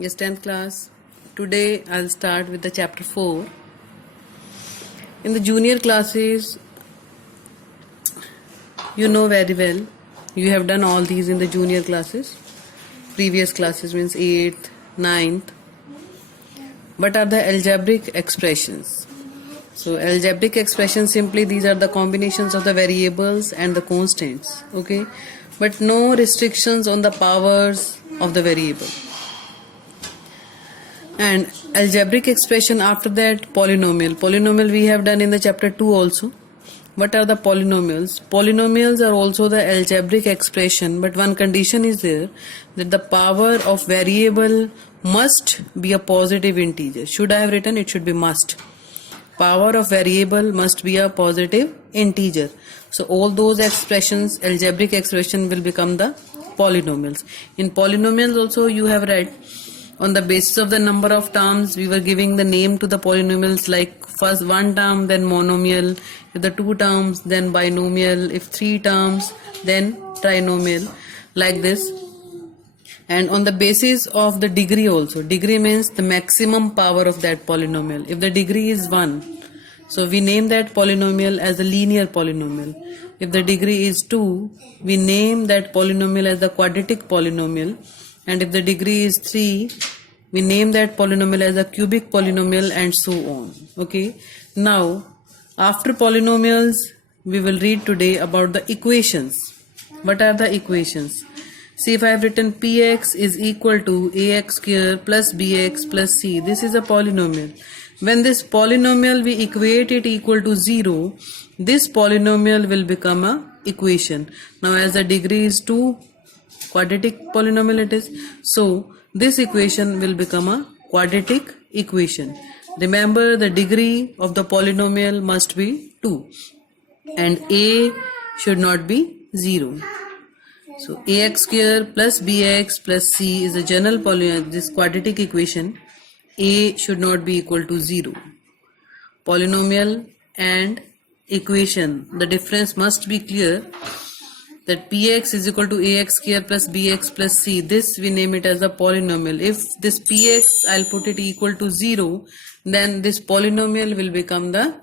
Yes, 10th class. Today I'll start with the chapter 4. In the junior classes, you know very well, you have done all these in the junior classes. Previous classes means 8th, 9th. What are the algebraic expressions? So algebraic expressions, simply these are the combinations of the variables and the constants. Okay, but no restrictions on the powers of the variable. And algebraic expression, after that polynomial we have done in the chapter 2 also. What are the polynomials? Polynomials are also the algebraic expression, but one condition is there, that the power of variable must be a positive integer. Should I have written? It should be must. Power of variable must be a positive integer. So all those expressions, algebraic expression, will become the polynomials. In polynomials also you have read, on the basis of the number of terms we were giving the name to the polynomials, like first one term, then monomial, if the two terms, then binomial, if three terms, then trinomial, like this. And on the basis of the degree also, degree means the maximum power of that polynomial. If the degree is 1, so we name that polynomial as a linear polynomial. If the degree is 2, we name that polynomial as the quadratic polynomial. And if the degree is 3, we name that polynomial as a cubic polynomial, and so on. Okay. Now, after polynomials, we will read today about the equations. What are the equations? See, if I have written px is equal to ax square plus bx plus c, this is a polynomial. When this polynomial we equate it equal to 0, this polynomial will become a equation. Now, as the degree is 2, quadratic polynomial it is, so this equation will become a quadratic equation. Remember, the degree of the polynomial must be 2 and a should not be 0. So ax square plus bx plus c is a general polynomial. This quadratic equation, a should not be equal to 0. Polynomial and equation, the difference must be clear, that px is equal to ax square plus bx plus c. This we name it as a polynomial. If this px, I'll put it equal to 0, then this polynomial will become the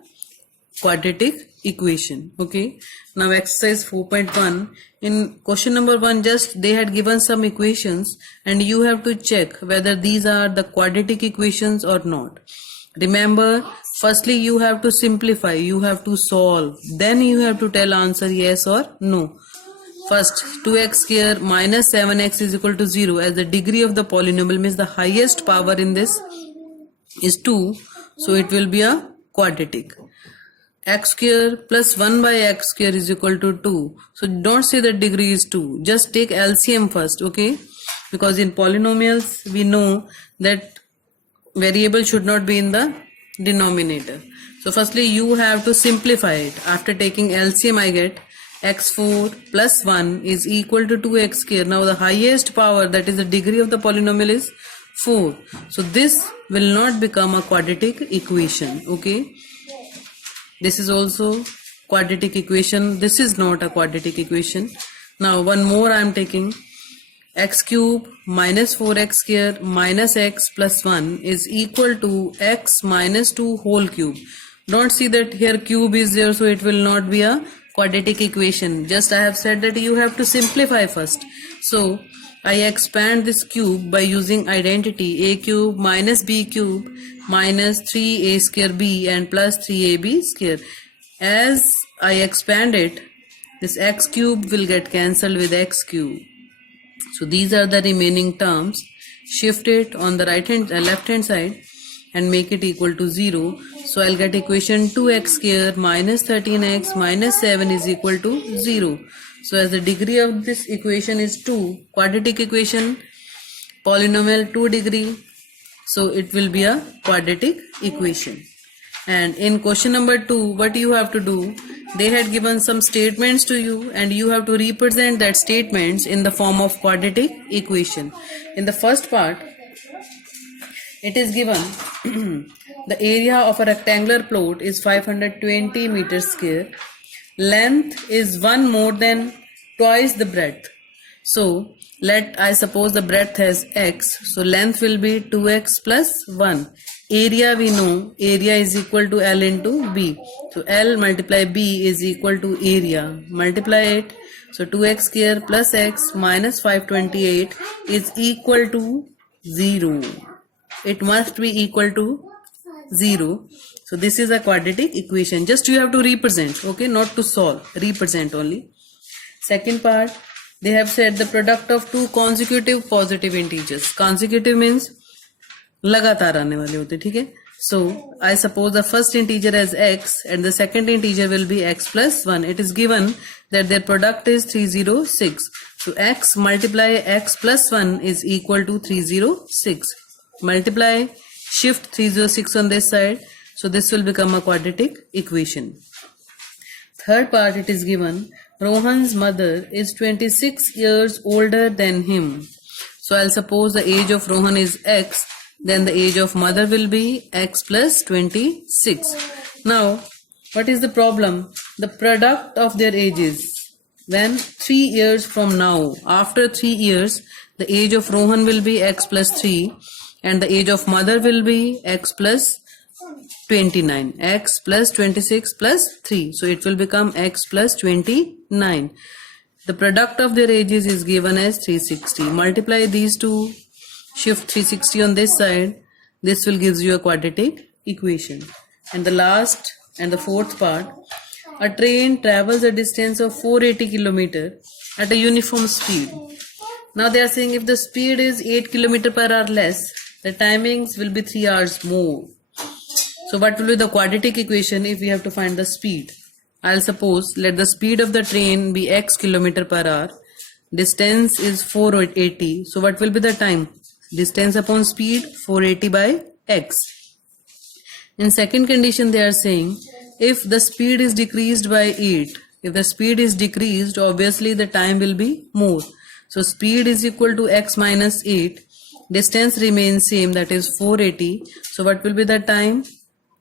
quadratic equation. Okay. Now exercise 4.1. In question number 1, just they had given some equations and you have to check whether these are the quadratic equations or not. Remember, firstly you have to simplify, you have to solve, then you have to tell answer yes or no. First, 2x square minus 7x is equal to 0, as the degree of the polynomial means the highest power in this is 2, so it will be a quadratic. X square plus 1 by x square is equal to 2. So don't say that degree is 2. Just take LCM first, okay? Because in polynomials, we know that variable should not be in the denominator. So firstly, you have to simplify it. After taking LCM, I get x4 plus 1 is equal to 2x square. Now the highest power, that is the degree of the polynomial, is 4. So this will not become a quadratic equation, okay? This is also quadratic equation. This is not a quadratic equation. Now one more I am taking. X cube minus 4x square minus x plus 1 is equal to x minus 2 whole cube. Don't see that here cube is there, so it will not be a quadratic equation. Just I have said that you have to simplify first. So I expand this cube by using identity a cube minus b cube minus 3a square b and plus 3ab square. As I expand it, this x cube will get cancelled with x cube. So these are the remaining terms. Shift it on the left hand side and make it equal to 0. So I'll get equation 2x square minus 13x minus 7 is equal to 0. So as the degree of this equation is 2, quadratic equation, polynomial 2 degree, so it will be a quadratic equation. And in question number 2, what you have to do, they had given some statements to you and you have to represent that statements in the form of quadratic equation. In the first part, it is given the area of a rectangular plot is 520 meters square. Length is 1 more than twice the breadth. So let I suppose the breadth has x, so length will be 2x plus 1. Area we know, area is equal to L into B. So L multiply B is equal to area. Multiply it. So 2x square plus x minus 528 is equal to 0. It must be equal to 0. So this is a quadratic equation. Just you have to represent, okay, not to solve. Represent only. Second part, they have said the product of two consecutive positive integers. Consecutive means लगातार आने वाले होते, ठीक है. So I suppose the first integer as x and the second integer will be x plus 1. It is given that their product is 306. So x multiply x plus 1 is equal to 306. Multiply, shift 306 on this side. So this will become a quadratic equation. Third part, it is given Rohan's mother is 26 years older than him. So I'll suppose the age of Rohan is x, then the age of mother will be x plus 26. Now, what is the problem? The product of their ages. When 3 years from now, after 3 years, the age of Rohan will be x plus 3 and the age of mother will be x plus 29, x plus 26 plus 3. So it will become x plus 29. The product of their ages is given as 360. Multiply these two, shift 360 on this side. This will gives you a quadratic equation. And the last and the fourth part, a train travels a distance of 480 km at a uniform speed. Now they are saying if the speed is 8 km per hour less, the timings will be 3 hours more. So what will be the quadratic equation if we have to find the speed? I'll suppose let the speed of the train be x km per hour. Distance is 480. So what will be the time? Distance upon speed 480 by x. In second condition they are saying if the speed is decreased by 8. If the speed is decreased, obviously the time will be more. So speed is equal to x minus 8. Distance remains same, that is 480. So what will be the time?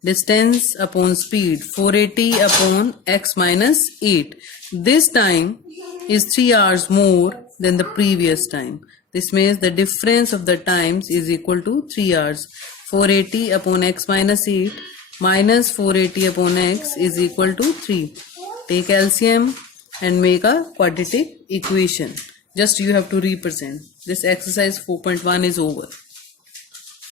Distance upon speed 480 upon x minus 8. This time is 3 hours more than the previous time. This means the difference of the times is equal to 3 hours. 480 upon x minus 8 minus 480 upon x is equal to 3. Take LCM and make a quadratic equation. Just you have to represent. This exercise 4.1 is over.